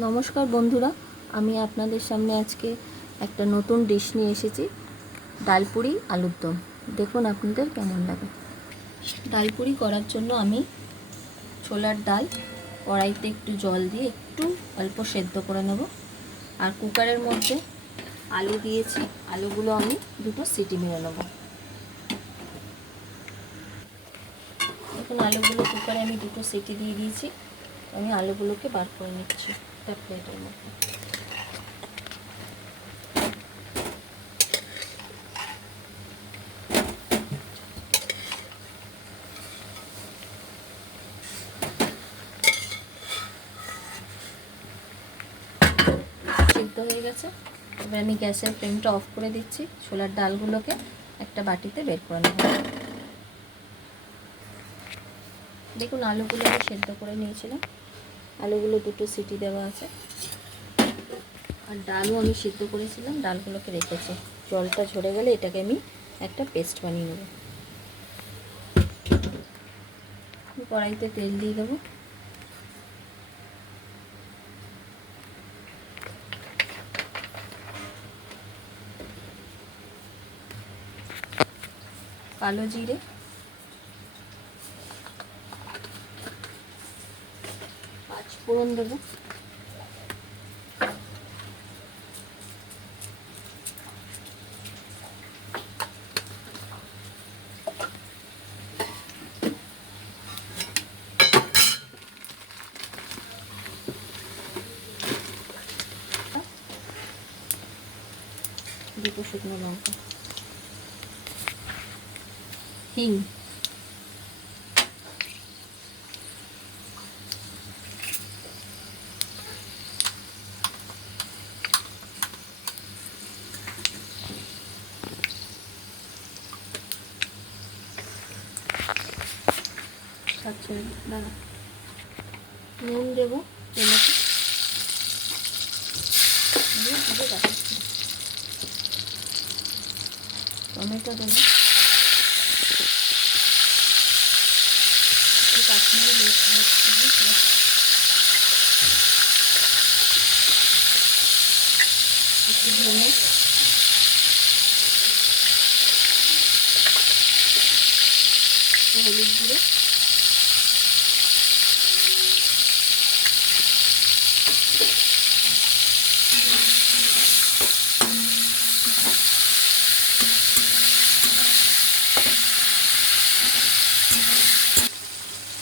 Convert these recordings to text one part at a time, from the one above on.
নমস্কার বন্ধুরা, আমি আপনাদের সামনে আজকে একটা নতুন ডিশ নিয়ে এসেছি, ডালপুরি আলুর দম। দেখুন আপনাদের কেমন লাগে। ডালপুরি করার জন্য আমি ছোলার ডাল কড়াইতে একটু জল দিয়ে একটু অল্প সেদ্ধ করে নেব। আর কুকারের মধ্যে আলু দিয়েছি, আলুগুলো আমি দুটো সিটি মেরে নেব। দেখুন আলুগুলো কুকারে আমি দুটো সিটি দিয়ে দিয়েছি। আমি আলুগুলোকে বার করে নিচ্ছি একটা প্লেটের মধ্যে। সিদ্ধ হয়ে গেছে, এবার আমি গ্যাসের ফ্লেমটা অফ করে দিচ্ছি। ছোলার ডালগুলোকে একটা বাটিতে বের করে নেব। দেখুন আলুগুলো আমি সেদ্ধ করে নিয়েছিলাম, আলুগুলো দুটো সিটি দেওয়া আছে। আর ডালও আমি সিদ্ধ করেছিলাম, ডালগুলোকে রেখেছি। জলটা ঝরে গেলে এটাকে আমি একটা পেস্ট বানিয়ে নেব। কড়াইতে তেল দিয়ে দেবো। কালো জিরে, পাঁচ ফোড়ন দেবো, দুটো শুকনো লঙ্কা, হিং, আচ্ছা দাঁড়া, নুন দেবো তেলেতে, টমেটো দেবো, কাশ্মীরি একটু ধনে, হলুদ গুঁড়ো,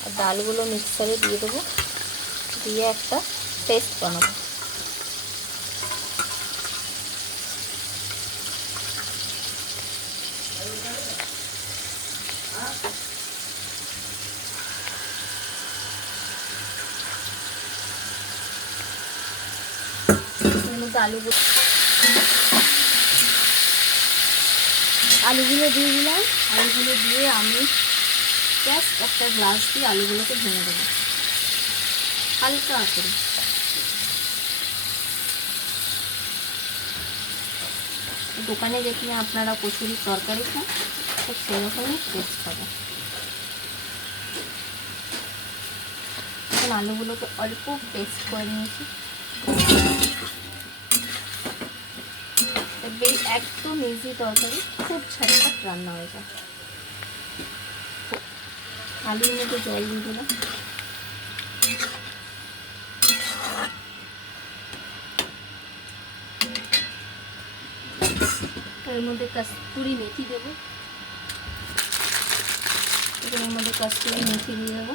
আর ডালগুলো মিক্সারে দিয়ে দেবো, দিয়ে একটা পেস্ট বানাবো। এর মধ্যে আলুগুলো দিয়ে দিলাম। আলুগুলো দিয়ে আমি জাস্ট একটা গ্লাস দিয়ে আলুগুলোকে ভেঙে দেবো হালকা করে। দোকানে যেখানে আপনারা কচুরির তরকারি খান ঠিক সেরকমই টেস্ট পাবে। এখন আলুগুলোকে অল্প পেস্ট করে নিয়েছি, একদম ইজি তরকারি, খুব ঝটপট রান্না হয়ে যায়। আলুর মধ্যে জল দিয়ে দিলাম, এর মধ্যে কস্তুরি মেথি দেবো, এর মধ্যে কস্তুরি মেথি দিয়ে দেবো,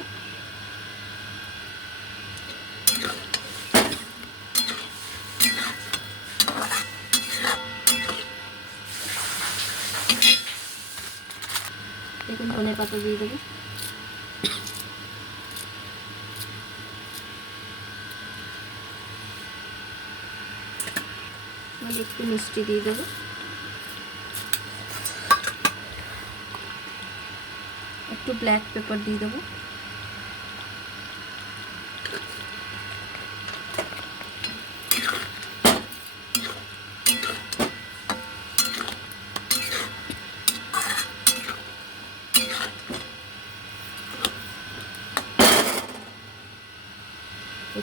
দেখুন ধনে পাতা দিয়ে দেবো, একটু মিষ্টি দিয়ে দেবো, একটু ব্ল্যাক পেপার দিয়ে দেবো,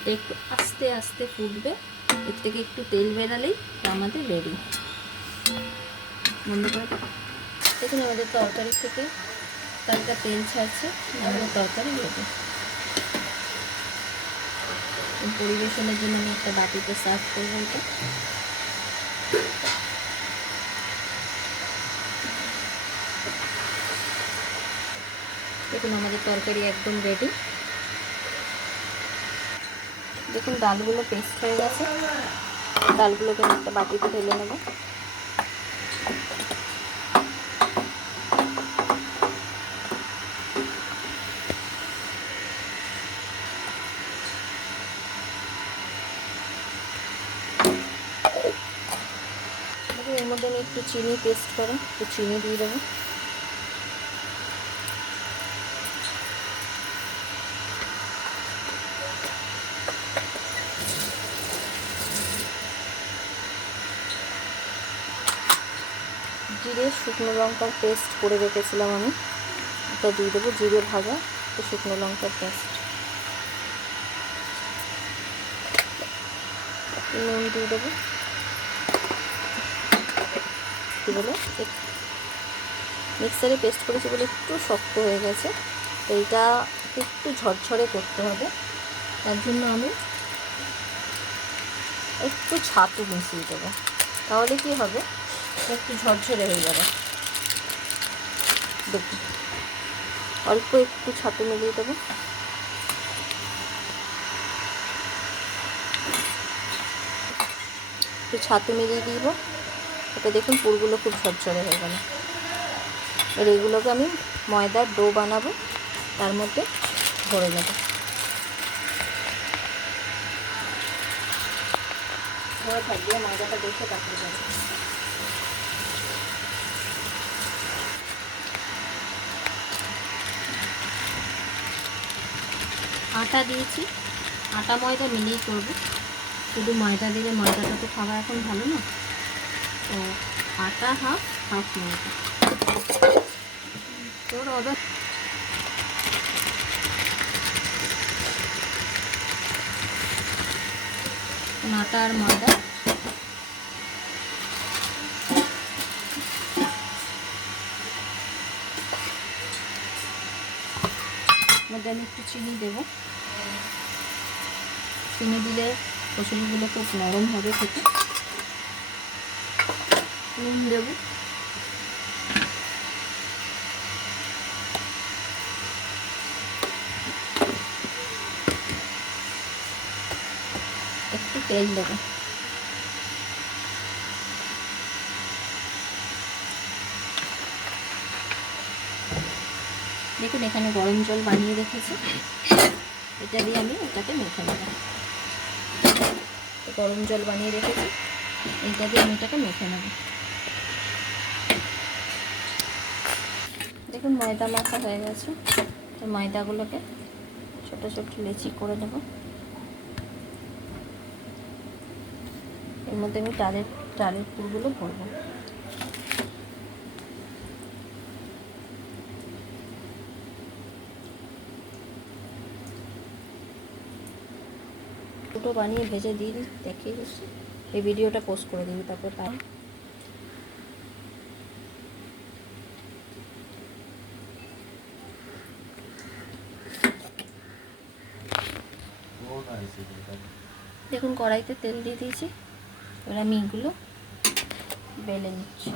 এটা একটু আস্তে আস্তে ফুটবে, এর থেকে একটু তেল বেরালেই আমাদের রেডি। বন্ধ করে দেখুন আমাদের তরকারি থেকে তারকা তেল ছাড়ছে, আমাদের তরকারি রেডি। পরিবেশনের জন্য আমি একটা বাটিতে সার্ভ করবো। এটা দেখুন আমাদের তরকারি একদম রেডি। দেখুন ডালগুলো পেস্ট হয়ে গেছে, ডালগুলোকে আমি একটা বাটিতে ঢেলে নেব। এর মধ্যে আমি একটু চিনি পেস্ট করে একটু চিনি দিয়ে দেবো। জিরে শুকনো লঙ্কার পেস্ট করে রেখেছিলাম আমি, এটা দিয়ে দেবো। জিরে ভাজা তো শুকনো লঙ্কার পেস্ট, নুন দিয়ে দেবো। কী বলে মিক্সারে পেস্ট করেছি বলে একটু শক্ত হয়ে গেছে, তো এইটা একটু ঝরঝরে করতে হবে। তার জন্য আমি একটু ছাতু মিশিয়ে দেবো, তাহলে কি হবে একটু ঝরঝরে হয়ে যাবে। দেখুন অল্প একটু ছাতু মিলিয়ে দেবো। একটু ছাতু মিলিয়ে দিব, এটা দেখুন পুরগুলো খুব ঝরঝরে হয়ে গেল। এর এইগুলোকে আমি ময়দার ডো বানাবো, তার মধ্যে ভরে নেব। ভরে থাকবে, ময়দাটা দেখে কাটতে যাবে। আটা দিয়েছি, আটা ময়দা মিলিয়ে করব। শুধু ময়দা দিলে ময়দাটা তো খাওয়া এখন ভালো না, তো আটা হাফ হাফ ময়দা। তোর অর্ডার আটা আর ময়দা মধ্যে আমি একটু চিনি দেবো। চিনি দিলে কচুরিগুলো খুব নরম হবে খেতে। নুন দেবো, একটু তেল দেবো। দেখুন এখানে গরম জল বানিয়ে রেখেছি, এটা দিয়ে আমি এটাকে মেখে নেব। গরম জল বানিয়ে রেখেছি, এইটা দিয়ে আমি এটাকে মেখে নেব। দেখুন ময়দা মাখা হয়ে গেছে, তো ময়দাগুলোকে ছোটো ছোটো লেচি করে নেব। এর মধ্যে আমি চালের পুরগুলো ভরবো। দুটো বানিয়ে ভেজে দিয়ে দেখিয়ে দিচ্ছি, এই ভিডিওটা পোস্ট করে দিবি তারপর তাই। দেখুন কড়াইতে তেল দিয়ে দিয়েছি, এবার আমি এগুলো বেলে নিচ্ছি।